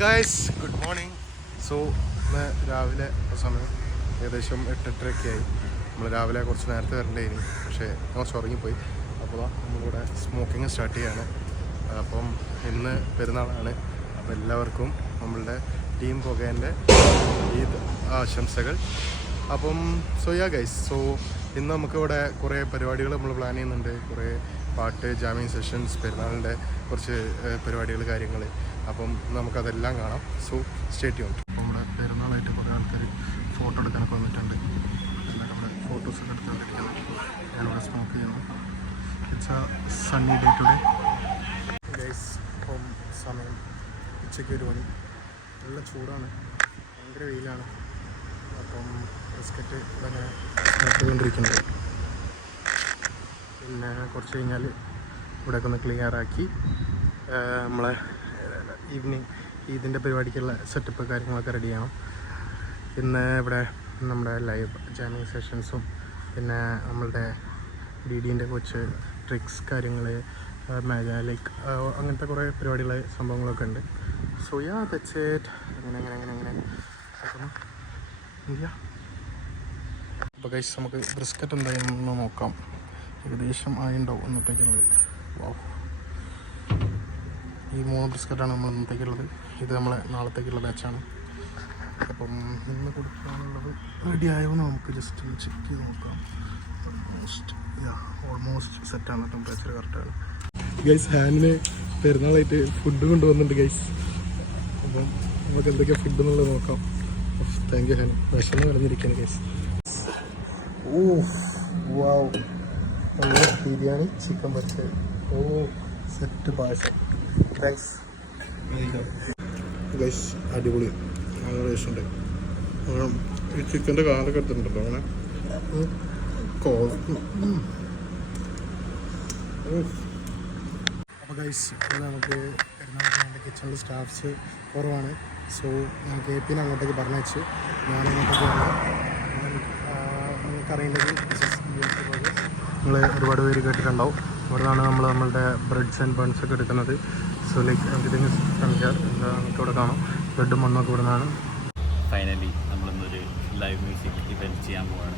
Guys good morning. So ഇന്ന് രാവിലെ സമയം ഏകദേശം 8-8:30 ആയി. നമ്മൾ രാവിലെ കുറച്ച് നേരത്തെ വരേണ്ടായിരുന്നു, പക്ഷേ കുറച്ച് ഉറങ്ങിപ്പോയി. അപ്പോൾ നമ്മളിവിടെ സ്മോക്കിങ് സ്റ്റാർട്ട് ചെയ്യാണ്. അപ്പം ഇന്ന് പെരുന്നാളാണ്. അപ്പോൾ എല്ലാവർക്കും നമ്മളുടെ ടീം പുകേൻ്റെ ഈദ് ആശംസകൾ. അപ്പം ഗൈസ്, ഇന്ന് നമുക്കിവിടെ കുറേ പരിപാടികൾ നമ്മൾ പ്ലാൻ ചെയ്യുന്നുണ്ട്. കുറേ പാട്ട്, ജാമിങ് സെഷൻസ്, പെരുന്നാളിൻ്റെ കുറച്ച് പരിപാടികൾ, കാര്യങ്ങൾ. അപ്പം നമുക്കതെല്ലാം കാണാം. So stay tune. അപ്പോൾ നമ്മുടെ പെരുന്നാളായിട്ട് കുറേ ആൾക്കാർ ഫോട്ടോ എടുക്കാനൊക്കെ വന്നിട്ടുണ്ട്. എല്ലാവരും അവിടെ ഫോട്ടോസൊക്കെ എടുത്തുകൊണ്ടിരിക്കുന്നു. ഞാനിവിടെ സ്മോക്ക് ചെയ്യുന്നു. It's A Sunny day today guys. അപ്പം സമയം ഉച്ചയ്ക്ക് 1 മണി. നല്ല ചൂടാണ്, ഭയങ്കര വെയിലാണ്. അപ്പം ബിസ്ക്കറ്റ് ഇതങ്ങനെ നോക്കിക്കൊണ്ടിരിക്കുന്നത്. പിന്നെ കുറച്ച് കഴിഞ്ഞാൽ ഇവിടെയൊക്കെ ഒന്ന് ക്ലിയറാക്കി നമ്മളെ ഈവനിങ് ഈദിൻ്റെ പരിപാടിക്കുള്ള സെറ്റപ്പ് കാര്യങ്ങളൊക്കെ റെഡി ചെയ്യണം. ഇന്ന് ഇവിടെ നമ്മുടെ ലൈവ് ജാമിങ് സെഷൻസും പിന്നെ നമ്മളുടെ DDൻ്റെ കുറച്ച് ട്രിക്സ് കാര്യങ്ങൾ, ലൈക്ക് അങ്ങനത്തെ കുറേ പരിപാടികൾ, സംഭവങ്ങളൊക്കെ ഉണ്ട്. So that's it. അങ്ങനെ ഇന്ത്യ. അപ്പോൾ ഗൈസ്, നമുക്ക് ബ്രിസ്ക്കറ്റ് എന്തായാലും നോക്കാം. ഏകദേശം ആയിട്ടുണ്ടാവും ഇന്നത്തേക്കുള്ളത്. വാവ്, ഈ 3 ബിസ്ക്കറ്റാണ് നമ്മൾ ഇന്നത്തേക്കുള്ളത്. ഇത് നമ്മളെ നാളത്തേക്കുള്ള ബാച്ചാണ്. അപ്പം ഇന്ന് കൊടുക്കാനുള്ളത് റെഡി ആയോ എന്ന് നമുക്ക് ജസ്റ്റ് ഒന്ന് ചെക്ക് ചെയ്ത് നോക്കാം. ഓൾമോസ്റ്റ് സെറ്റാണ്, ടെമ്പറേച്ചർ കറക്റ്റാണ്. ഗൈസ്, ഹാനിന് പെരുന്നാളായിട്ട് ഫുഡ് കൊണ്ടുവന്നിട്ടുണ്ട് ഗൈസ്. അപ്പം നമുക്ക് എന്തൊക്കെയാണ് ഫുഡ് എന്നുള്ളത് നോക്കാം. താങ്ക് യു ഹാൻ. വിഷമം കളഞ്ഞിരിക്കുകയാണ് guys. Oh wow, biryani, chicken പൊരിച്ചത്. Oh set payasam. Thanks guys, അടിപൊളി. നല്ല ടേസ്റ്റ് ഉണ്ട്. ഈ ചിക്കൻ്റെ കാലൊക്കെ എടുത്തിട്ടുണ്ടല്ലോ അങ്ങനെ. അപ്പോൾ ഗൈസ്, ഇപ്പോൾ നമുക്ക് പെരുന്നാൾക്ക് കിച്ചണിൽ സ്റ്റാഫ്സ് കുറവാണ്. സോ ഞാൻ KP അങ്ങോട്ടേക്ക് പറഞ്ഞയച്ചു. ഞാനങ്ങോട്ടേക്ക് നിങ്ങൾക്കറിയേണ്ടത് നിങ്ങൾ ഒരുപാട് പേര് കേട്ടിട്ടുണ്ടാവും. ഇവിടെ നിന്നാണ് നമ്മളുടെ ബ്രെഡ്സ് ആൻഡ് ബൺസ് ഒക്കെ എടുക്കുന്നത്. So like everything is from here. നമുക്ക് ഇവിടെ കാണാം ബ്രെഡും മണ്ണൊക്കെ ഇവിടെ നിന്നാണ്. ഫൈനലി നമ്മളിന്നൊരു ലൈവ് മ്യൂസിക് ഇവൻറ്റ് ചെയ്യാൻ പോവാണ്.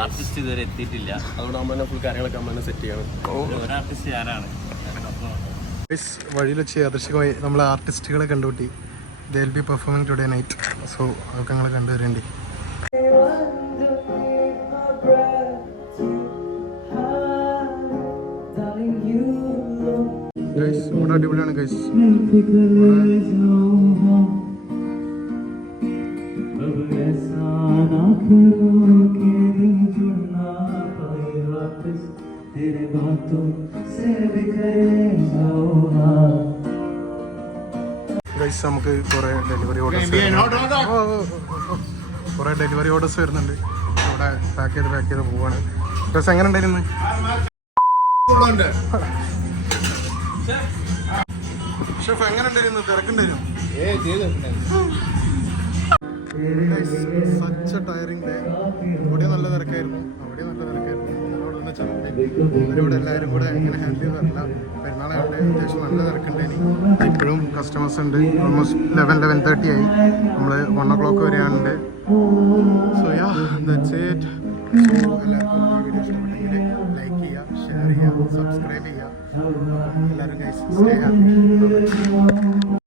ആർട്ടിസ്റ്റ് ഇതുവരെ എത്തിയിട്ടില്ല, അതുകൊണ്ട് നമ്മൾ തന്നെ ഫുൾ കാര്യങ്ങളൊക്കെ നമ്മൾ തന്നെ സെറ്റ് ചെയ്യണം. ഒരു ആർട്ടിസ്റ്റ് ഞാനാണ്. വഴിയിൽ വെച്ച് യാദൃശ്ചികമായി നമ്മൾ ആർട്ടിസ്റ്റുകളെ കണ്ടുകൂട്ടി. They will be performing today night. So അതൊക്കെ നിങ്ങൾ കണ്ടുവരേണ്ടി. ഗൈസ്, ഇവിടെ അടിപൊളിയാണ് ഗൈസ്. ഗൈസ്, നമുക്ക് കുറേ ഡെലിവറി ഓർഡേഴ്സ് വരുന്നുണ്ട്. ഇവിടെ പാക്ക് ചെയ്ത് പോവാണ്. ഗൈസ്, എങ്ങനെ ഉണ്ടായിരുന്നു? ഷെഫ് എങ്ങനെ ഉണ്ടായിരുന്നു? തിരക്കുണ്ടായിരുന്നു. Such tiring day. ഇവിടെ നല്ല തിരക്കായിരുന്നു, അവിടെ നല്ല തിരക്കായിരുന്നു. ഇവരിവിടെ എല്ലാവരും കൂടെ എങ്ങനെ ഹാൻഡിൽ ചെയ്തതല്ല. പെരുന്നാളായിട്ട് അത്യാവശ്യം നല്ല തിരക്കുണ്ടായിരുന്നു. ഇപ്പോഴും കസ്റ്റമേഴ്സ് ഉണ്ട്. ഓൾമോസ്റ്റ് 11:30 ആയി. നമ്മൾ 1 o'clock വരെയാണുണ്ട്. So that's it. സോ എല്ലാവർക്കും ഈ വീഡിയോ ഇഷ്ടപ്പെട്ടെങ്കിൽ ലൈക്ക് ചെയ്യുക, ഷെയർ ചെയ്യുക, സബ്സ്ക്രൈബ് ചെയ്യുക. എല്ലാവരും ഗൈസ് സ്റ്റേ ഹാപ്പി.